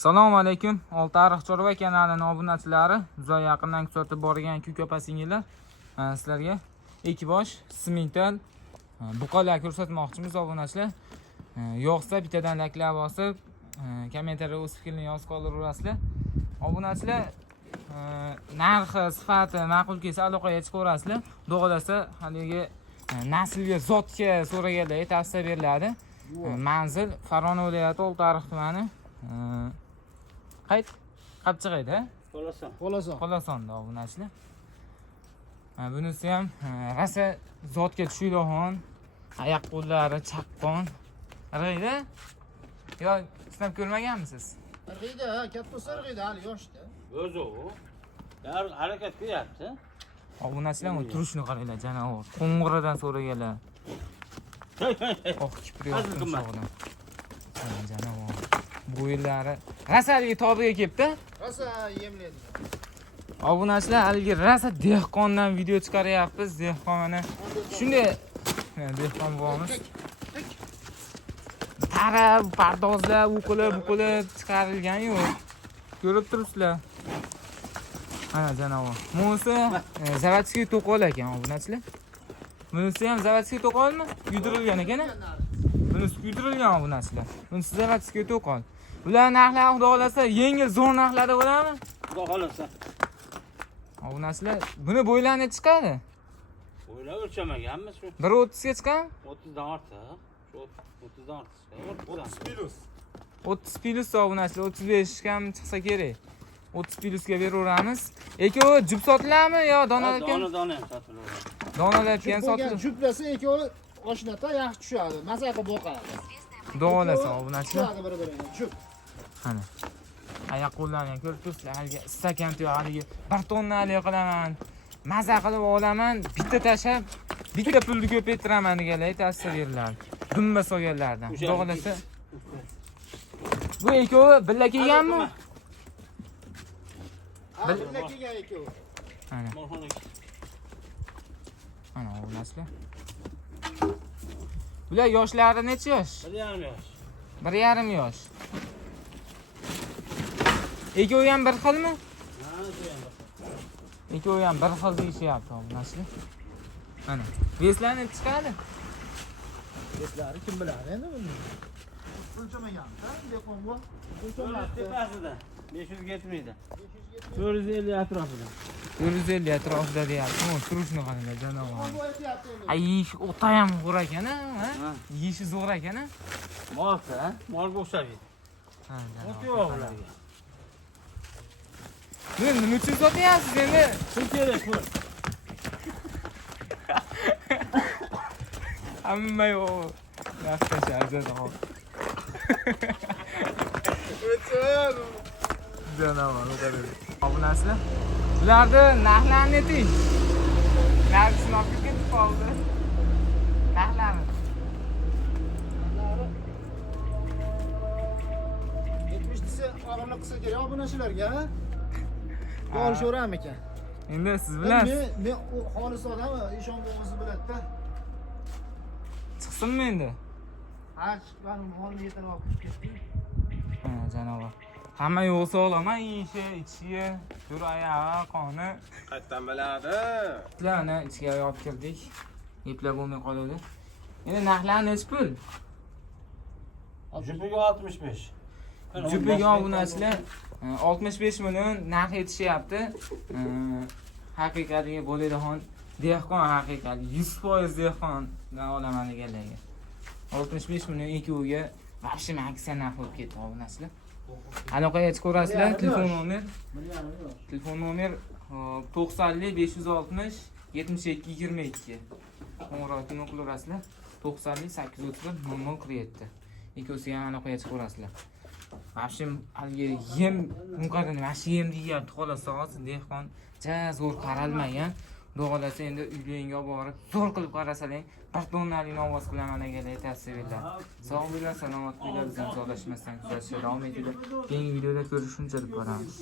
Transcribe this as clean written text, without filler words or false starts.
Assalomu alaykum. Oltiariq Chorva kanalining obunachilari, uzoq yaqindan kuzatib borgan ko'p singillar. Sizlarga ekipaj simental buqalar ko'rsatmoqchimiz obunachilar. Yo'qsa bittadan laklab bosib, kommentariyga o'z fikringizni yozib qoldirasizlar. Obunachilar narxi, sifati ma'qul kelsa aloqaga chiqib ko'rasizlar. Xudo haligi naslga, zotga so'raganlarga tavsiya beriladi. Manzil Farg'ona viloyati Oltiariq tumani Qapchiqayda, Qolasonda obunachilar. Bunisi ham rasa zotga tushadigan, oyoq qo'llari chaqqon. Irg'iydi. Yo, sinab ko'rmaganmisiz? Irg'iydi, kattasi irg'iydi, hali yoshda. O'zi u. Harakat qilyapti. Obunachilar turishini qaranglar, janob. Qo'ng'iradan so'raganlar. Kipriyapti sho'g'dan. Janob. Bu yillari rasaga tobiga kelibdi. Rasa yemlaydi. Obunachilar haligi rasa dehqondan video chiqaryapmiz. Dehqon mana shunday dehqon bo'lamiz. Tarab, pardozlar, u qilib chiqarilgan yo'q. Ko'rib turibsizlar. Mana janob. Bunisi zavodskiy to'qol ekan obunachilar. Bunisi ham zavodskiy to'qolmi? Kuydirilgan ekan. Bunisi kuydirilgan obunachilar. Bunisi zavodskiy to'qol. Ular narxlari xudo xolasa yengil zo'r narxlarda bo'ladimi? Xudo xolasa. Obunachilar, buni bo'ylani chiqadi. Bo'ylab o'lchamaganmiz shu. 1.30 ga chiqadi? 30 dan ortiq. Shu 30 dan ortiq. 30 plus obunachilar, 35 ham chiqsa kerak. 30 plusga beraveramiz. Ekovi jup sotiladimi yo donalar ekan? Dona ham sotilaveradi. Donalar ekan sotiladi. Juplasa ikkovi oshnata yaxshi tushadi. Masaqa boqadi. Xudo xolasa obunachilar. Tushadi bir-biriga. Jup. Mana. Oyoq qo'llarini ko'rib turibsizlar. Haligi stakan to'y, haligi 1 tonnali qilaman. Maza qilib olaman, bitta tashab, bitta pulni ko'paytiraman deganlar tavsiya beriladi. Dumba solganlardan. Xudo xolasa. Bu ikkovi birga kelganmi? Birga kelgan ikkovi. Mana. Mana obunachilar. Bular yoshlari necha yosh? 1,5 yosh. 1,5 yosh. Ikkovi ham bir xilmi? Ikkovi ham bir xil deyishyapti obunachilar. Mana. Veslani chiqadi. Beslari kim biladi endi buni? O'lchamagan-da, dehqon bu. Tepasida 500 yetmaydi. 450 atrofida. 450 atrofida deyapti. Turishni qaranglar janob. Ay, ish o'ta ham zo'r ekan, ha? Yeyishi zo'r ekan, ha? Molsa, molga o'xshaydi. Ha, Ot yo'q ularga. Nima uchun sotyapsiz endi? Pul kerak, pul. Hamma yo'q. Yaxshi janob. Janob, o'qadi. Obunachilar, ularni narxlarini ayting. Narx sinab ketib qoldi. Narxlari. 70 desa og'irlik qilsa kerak obunachilarga. Borishaveram ekan. Endi siz bilasiz. Men xolis odamman, ishon bo'lmasa biladi-da. Chiqsinmi endi? Ha, chiqqanim molni yetarib olib ketdim. Ha, janob. Hamma yo'q sog'lom, yeyishi, ichishi, tur oyog'i, qoni. Qayerdan biladi? Ularni ichiga olib kirdik. Eplab bo'lmay qoladi. Endi narxlari necha pul? Jupiga 65. Jupiga obunachilar 65 million narx etishyapti. Haqiqatga bo'ladigan dehqon haqiqat 100% dehqondan olaman deganlarga. 65 million ikkoviga vaqti maksimal narx bo'lib ketdi obunachilar. Aloqaga chiqib ko'rasizlar. Telefon nomer 90 560 72 22. Qo'ng'iroq qilaverasizlar. 90 831 0047. Ikkovsiga ham aloqaga chiqib ko'rasizlar. Mashim haligi yem muqarrarni mashi yem deyapti xolos hozir dehqon zo'r qaralmagan. Xudo xolasa endi uyingga borib zo'r qilib qarasalang 1 tonnali ovoz qilaman deganlar tavsiya beriladi. Sog' bo'linglar, salomat bo'linglar, bizdan sog'lashmasdan kuzatishda davom etinglar. Keyingi videoda ko'rishguncha deb boramiz.